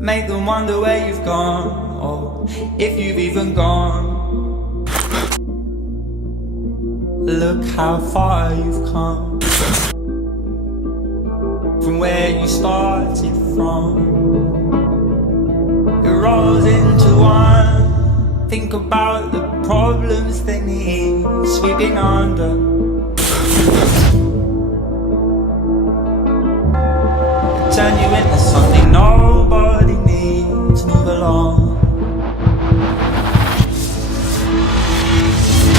make them wonder where you've gone, or if you've even gone. Look how far you've come from where you started from. It rolls into one. Think about the problems they need sweeping under. Turn you into something nobody needs. Move along.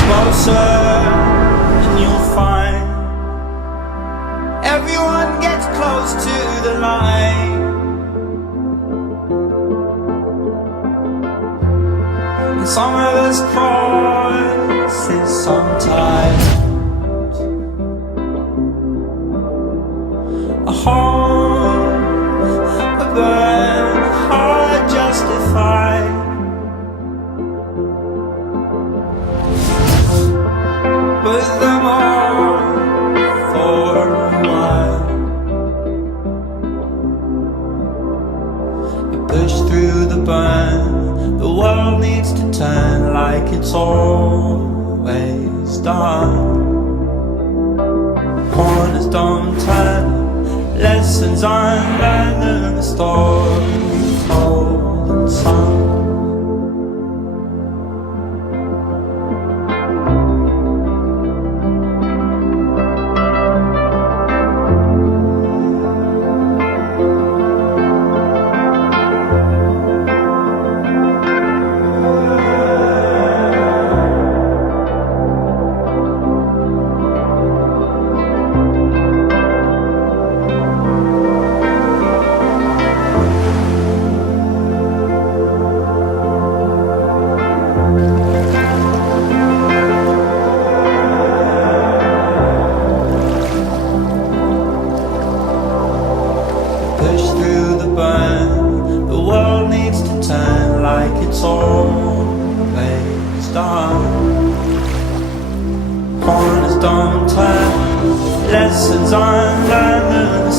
Closer and you'll find everyone gets close to the light. And some of us crosses sometimes. A home, a burn, hard justified. Put them on for a while. You push through the burn. The world needs to turn like it's always done. Corners don't turn. Lessons unlearned and the story told and sung. Lessons unlearned and the